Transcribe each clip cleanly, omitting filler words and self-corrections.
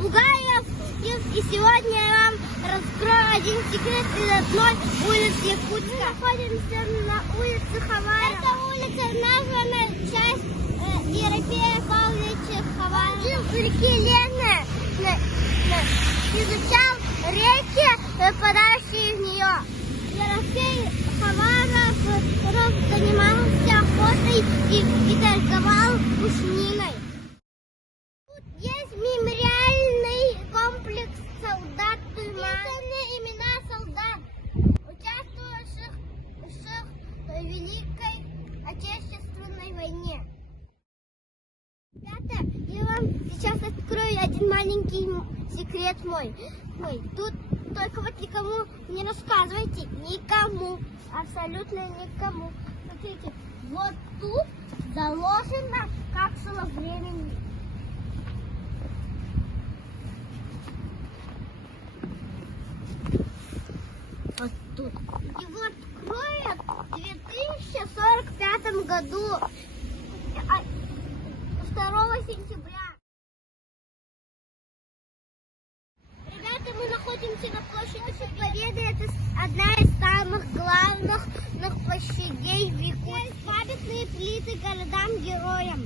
Бугаев, и сегодня я вам раскрою один секрет из одной улицы Якутска. Мы находимся на улице Хавара. Эта улица названа в честь Ерофея Павловича Хавара. Жил в реке Лены, изучал реки, впадающие в нее. Ерофей Хавара занимался охотой и торговал пушниной. Тут есть мемориальный комплекс солдат Туйман. Имена солдат, участвовавших в Великой Отечественной войне. Ребята, я вам сейчас открою один маленький секрет мой. Тут только вот никому не рассказывайте. Никому. Абсолютно никому. Смотрите, вот тут заложена капсула времени. Вот тут. Его откроют в 2045 году. 2 сентября. Ребята, мы находимся на площади Победы. Это одна из самых главных площадей в Якутске. Памятные плиты городам-героям.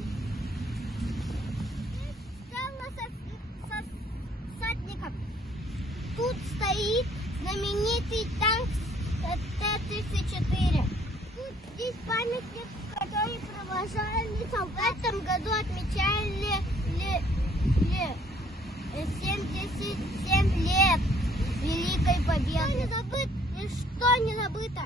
Тут стоит знаменитый танк Т-34. Здесь памятник, который провожали солдат. В этом году отмечали 77 лет Великой Победы. Что не забыто?